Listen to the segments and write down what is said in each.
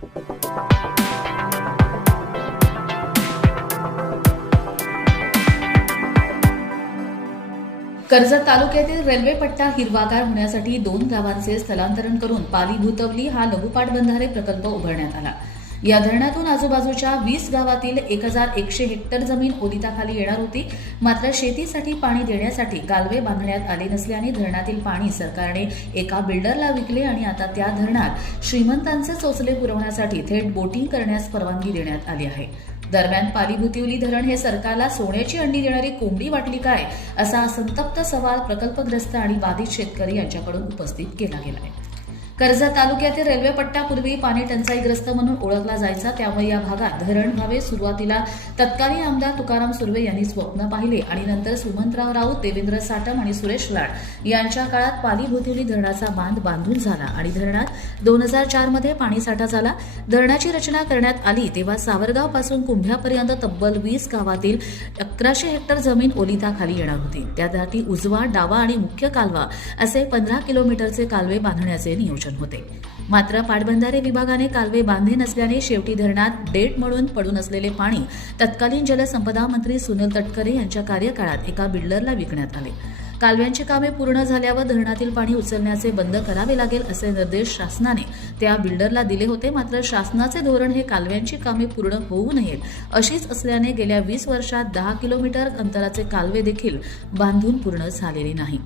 कर्जत तालुक्यातील रेल्वे पट्टा हिरवागार होण्यासाठी दोन गावांचे स्थलांतरण करून पाली भूतवली हा लघुपाट बंधारे प्रकल्प उभारण्यात आला. या धरणातून आजूबाजूच्या वीस गावातील एक हजार एकशे हेक्टर जमीन ओलिताखाली येणार होती. मात्र शेतीसाठी पाणी देण्यासाठी कालवे बांधण्यात आले नसल्याने धरणातील पाणी सरकारने एका बिल्डरला विकले आणि आता त्या धरणात श्रीमंतांचे चोचले पुरवण्यासाठी थेट बोटिंग करण्यास परवानगी देण्यात आली आहे. दरम्यान पालीभुतिवली धरण हे सरकारला सोन्याची अंडी देणारी कोंबडी वाटली काय असा संतप्त सवाल प्रकल्पग्रस्त आणि बाधित शेतकरी यांच्याकडून उपस्थित केला गेला आहे कर्जत तालुक्यातील रेल्वे पट्ट्यापूर्वी पाणी टंचाईग्रस्त म्हणून ओळखला जायचा त्यामुळे या भागात धरण व्हावे सुरुवातीला तत्कालीन आमदार तुकाराम सुर्वे यांनी स्वप्न पाहिले आणि नंतर सुमंतराव राऊत देवेंद्र साटम आणि सुरेश लाड यांच्या काळात पालीभोतिवली धरणाचा बांध बांधून झाला आणि धरणात दोन हजार चारमध्ये पाणीसाठा झाला. धरणाची रचना करण्यात आली तेव्हा सावरगावपासून कुंभ्यापर्यंत तब्बल वीस गावातील अकराशे हेक्टर जमीन ओलिताखाली येणार होती. त्यासाठी उजवा डावा आणि मुख्य कालवा असे पंधरा किलोमीटरचे कालवे बांधण्याचे नियोजन होते. मात्र पाटबंधारे विभागाने कालवे बांधले नसल्याने शेवटी धरणात डेट म्हणून पडून असलेले पाणी तत्कालीन जलसंपदा मंत्री सुनील तटकरे यांच्या कार्यकाळात एका बिल्डरला विकण्यात आले. कालव्यांची कामे पूर्ण झाल्यावर धरणातील पाणी उचलण्याचे बंद करावे लागेल असे निर्देश शासनाने त्या बिल्डरला दिले होते. मात्र शासनाचे धोरण हे कालव्यांची कामे पूर्ण होऊ नयेत अशीच असल्याने गेल्या वीस वर्षात दहा किलोमीटर अंतराचे कालवे देखील बांधून पूर्ण झालेले नाही.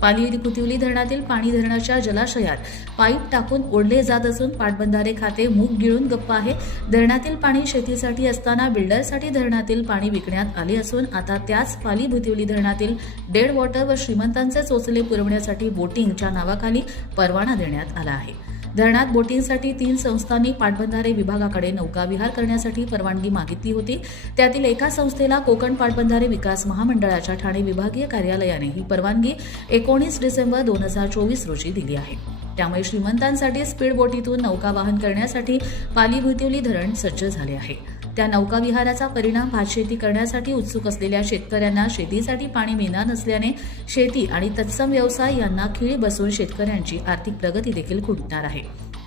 पाली पुतिवली धरणातील पाणी धरणाच्या जलाशयात पाईप टाकून ओढले जात असून पाटबंधारे खाते मूग गिळून गप्प आहे. धरणातील पाणी शेतीसाठी असताना बिल्डरसाठी धरणातील पाणी विकण्यात आले असून आता त्याच पाली भुतिवली धरणातील डेड वॉटर व श्रीमंतांचे चोचले पुरवण्यासाठी बोटिंगच्या नावाखाली परवाना देण्यात आला आहे. धरणात बोटींसाठी तीन संस्थांनी पाटबंधारे विभागाकडे नौकाविहार करण्यासाठी परवानगी मागितली होती. त्यातील एका संस्थेला कोकण पाटबंधारे विकास महामंडळाच्या ठाणे विभागीय कार्यालयाने ही परवानगी एकोणीस डिसेंबर दोन हजार चोवीस रोजी दिली आहे. त्यामुळे श्रीमंतांसाठी स्पीड बोटीतून नौका वाहन करण्यासाठी पाली भुतिवली धरण सज्ज झाले आहे. त्या नौकाविहाराचा परिणाम भातशेती करण्यासाठी उत्सुक असलेल्या शेतकऱ्यांना शेतीसाठी पाणी मिळणार नसल्याने शेती आणि तत्सम व्यवसाय यांना खीळ बसून शेतकऱ्यांची आर्थिक प्रगती देखील खुंटणार आहे.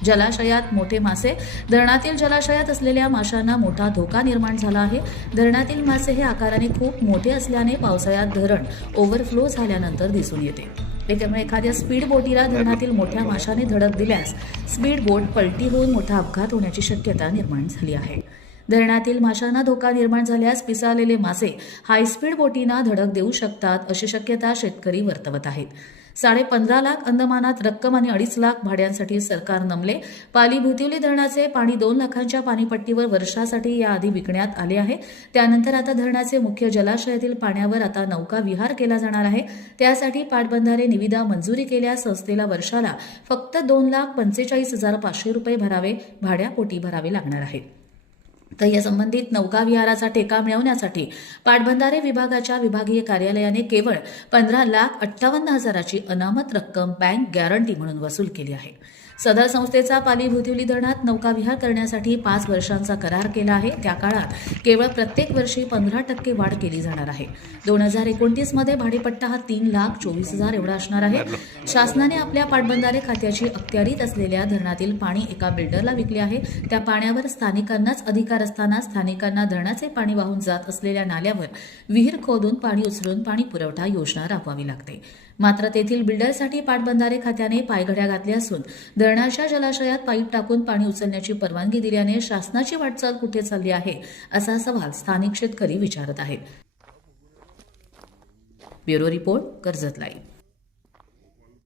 जलाशयात मोठे मासे धरणातील जलाशयात असलेल्या माशांना मोठा धोका निर्माण झाला आहे. धरणातील मासे हे आकाराने खूप मोठे असल्याने पावसाळ्यात धरण ओव्हरफ्लो झाल्यानंतर दिसून येते. त्यामुळे एखाद्या स्पीड बोटीला धरणातील मोठ्या माशाने धडक दिल्यास स्पीड बोट पलटी होऊन मोठा अपघात होण्याची शक्यता निर्माण झाली आहे. धरणातील माशांना धोका निर्माण झाल्यास पिसाळलेले मासे हायस्पीड बोटींना धडक देऊ शकतात अशी शक्यता शेतकरी वर्तवत आहेत. साडे पंधरा लाख अंदमानात रक्कम आणि अडीच लाख भाड्यांसाठी सरकार नमले. पाली भुतिवली धरणाचे पाणी दोन लाखांच्या पाणीपट्टीवर वर्षासाठी याआधी विकण्यात आले आहे. त्यानंतर आता धरणाचे मुख्य जलाशयातील पाण्यावर आता नौका विहार केला जाणार आहे. त्यासाठी पाटबंधारे निविदा मंजुरी केल्या संस्थेला वर्षाला फक्त दोन लाख पंचेचाळीस हजार पाचशे रुपये भरावे भाड्यापोटी भरावे लागणार आहे तर या संबंधित नौका विहाराचा ठेका मिळवण्यासाठी पाटबंधारे विभागाच्या विभागीय कार्यालयाने केवळ पंधरा लाख अठ्ठावन्न हजाराची अनामत रक्कम बँक गॅरंटी म्हणून वसूल केली आहे. सदर संस्थेचा पाली भुतिवली धरणात नौकाविहार करण्यासाठी पाच वर्षांचा करार केला आहे. त्या काळात केवळ प्रत्येक वर्षी पंधरा टक्के वाढ केली जाणार आहे. दोन हजार एकोणतीसमध्ये भाडेपट्टा हा तीन लाख चोवीस हजार एवढा असणार आहे. शासनाने आपल्या पाटबंधारे खात्याची अखत्यारीत असलेल्या धरणातील पाणी एका बिल्डरला विकले आहे. त्या पाण्यावर स्थानिकांनाच अधिकार असताना स्थानिकांना धरणाचे पाणी वाहून जात असलेल्या नाल्यावर विहीर खोदून पाणी उचलून पाणी पुरवठा योजना राबवावी लागते. मात्र तेथील बिल्डरसाठी पाटबंधारे खात्याने पायघड्या घातल्या असून धरणाच्या जलाशयात पाईप टाकून पाणी उचलण्याची परवानगी दिल्याने शासनाची वाटचाल कुठे चालली आहे असा सवाल स्थानिक शेतकरी विचारत आहेत. Bureau report Karjat live.